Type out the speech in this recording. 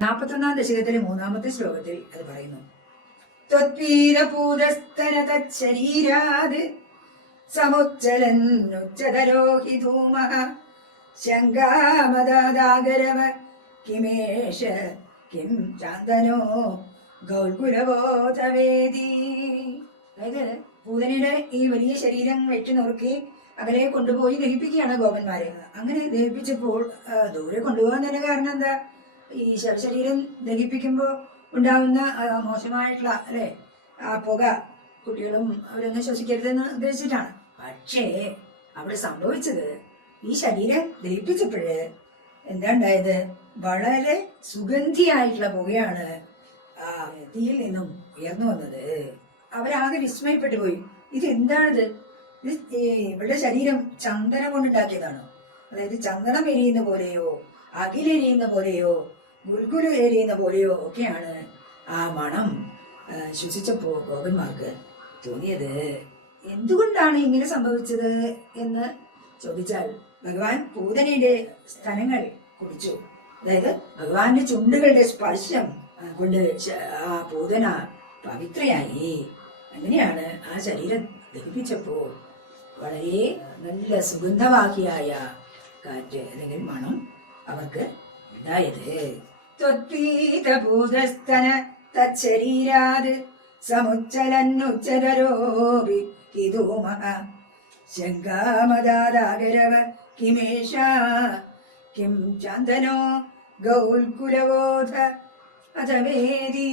41-ാം ദശകത്തിലെ 3-ാമത്തെ ശ്ലോകത്തിൽ അത് പറയുന്നു. ത്വത്പീതപൂതസ്തനതരീരാത് സമുജ്ജലന്നുജ്ജതരോ ഹി ധൂമഃ ശങ്കാമദാഗരവ കിമേഷ കിം ചാന്തനോ ഗൗൽകുലബോധവേദി. അതായത് പൂതനയുടെ ഈ വലിയ ശരീരം വെട്ടി നുറുക്കി അകലെ കൊണ്ടുപോയി ദഹിപ്പിക്കുകയാണ് ഗോപന്മാരെ. അങ്ങനെ ദഹിപ്പിച്ചപ്പോൾ ദൂരെ കൊണ്ടുപോകാൻ തന്നെ കാരണം എന്താ? ഈ ശവശരീരം ദഹിപ്പിക്കുമ്പോൾ ഉണ്ടാവുന്ന മോശമായിട്ടുള്ള അല്ലെ ആ പുക കുട്ടികളും അവരൊന്നും ശ്വസിക്കരുതെന്ന് ഉദ്ദേശിച്ചിട്ടാണ്. പക്ഷേ അവിടെ സംഭവിച്ചത് ഈ ശരീരം ദഹിപ്പിച്ചപ്പോഴ് എന്താ ഉണ്ടായത്? വളരെ സുഗന്ധിയായിട്ടുള്ള പുകയാണ് ആ തീയിൽ നിന്നും ഉയർന്നു വന്നത്. അവരാകെ വിസ്മയപ്പെട്ടു പോയി. ഇത് എന്താണിത്? ഇവരുടെ ശരീരം ചന്ദനം കൊണ്ടുണ്ടാക്കിയതാണോ? അതായത് ചന്ദനം എരിയുന്ന പോലെയോ അകിലെരിയുന്ന പോലെയോ ഗുൽഗുലു എരിയുന്ന പോലെയോ ഒക്കെയാണ് ആ മണം ശ്വസിച്ചപ്പോ ഗോപന്മാർക്ക് തോന്നിയത്. എന്തുകൊണ്ടാണ് ഇങ്ങനെ സംഭവിച്ചത് എന്ന് ചോദിച്ചാൽ ഭഗവാൻ പൂതനയുടെ സ്ഥലങ്ങൾ കുടിച്ചു. അതായത് ഭഗവാന്റെ ചുണ്ടുകളുടെ സ്പർശം കൊണ്ട് ആ പൂതന പവിത്രയായി. അങ്ങനെയാണ് ആ ശരീരം ദഹിപ്പിച്ചപ്പോൾ വളരെ നല്ല സുഗന്ധവാഹിയായ കാറ്റ് അല്ലെങ്കിൽ മണം അവർക്ക് ഉണ്ടായത്. ത്വത്പീതഭൂതസ്തന തച്ഛരീരാത് സമുജ്ജലന്നുജ്ജതരോപി ഹി ധൂമഃ ശങ്കാമദാഗരവ കിമേഷ കിം ചാന്തനോ ഗൗൽകുലബോധ അധവേദി.